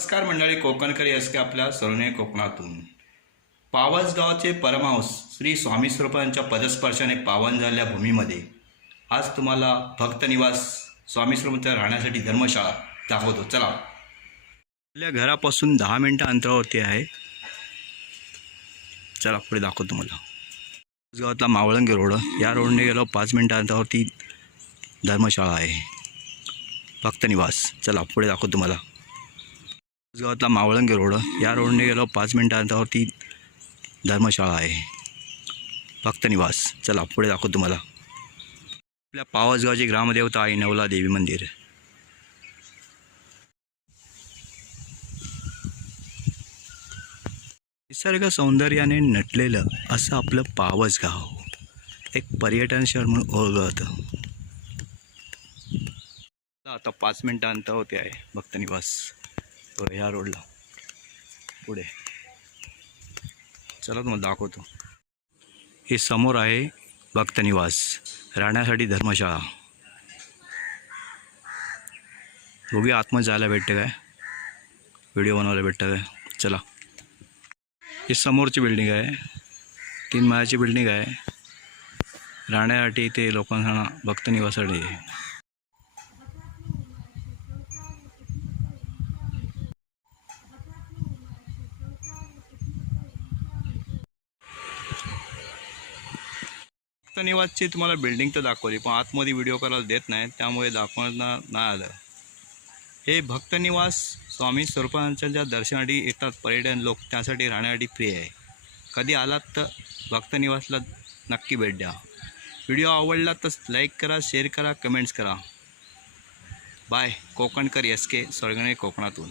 नमस्कार मंडळी कोकणकरी असके आपल्या सरुणे कोकणातून. पावसगावचे परमहंस श्री स्वामी स्वरूपांच्या पदस्पर्शाने पावन झालेल्या भूमीमध्ये. आज तुम्हाला भक्त निवास स्वामी स्वरूपांच्या राहण्यासाठी धर्मशाळा दाखवतो. चला. आपल्या घरापासून दहा मिनटं अंतरावरती आहे. चला पुढे दाखवतो तुम्हाला. पावसगावातला मावळंगे रोड या रोडने गेलो पाच मिनटं अंतरावरती धर्मशाळा आहे. भक्त निवास. चला पुढे दाखवतो तुम्हाला. गावातला मावळंगे रोड. या रोडने गेलो पाच मिनटं धर्मशाळा आहे. भक्त निवास. चला पुढे दाखवतो तुम्हाला. आपल्या पावसगावची ग्रामदेवता आहे नवला देवी मंदिर. निसर्ग सौंदर्याने नटलेलं असं आपलं पावसगाव. एक पर्यटन शहर म्हणून ओळखतं आता पाच मिनटं होते आहे. भक्त निवास. तो ह्या रोडला पुढे. चला तुम्हाला दाखवतो. हे समोर आहे भक्त निवास राहण्यासाठी धर्मशाळा. बघूया आतमध्ये जायला भेटतं काय? व्हिडिओ बनवायला भेटतं काय? चला. ही समोरची बिल्डिंग आहे. तीन माळ्याची बिल्डिंग आहे. राहण्यासाठी ते लोकांना भक्त निवासासाठी आहे भक्त निवासची तुम्हाला बिल्डिंग तर दाखवली पण आतमध्ये व्हिडिओ करायला देत नाही त्यामुळे दाखवणं नाही आलं. हे भक्तनिवास स्वामी स्वरूपांच्या दर्शनासाठी येतात पर्यटन लोक त्यासाठी राहण्यासाठी फ्री आहे. कधी आलात तर भक्तनिवासला नक्की भेट द्या. व्हिडिओ आवडला तर लाईक करा शेअर करा कमेंट्स करा. बाय कोकणकर एस के स्वर्गणे कोकणातून.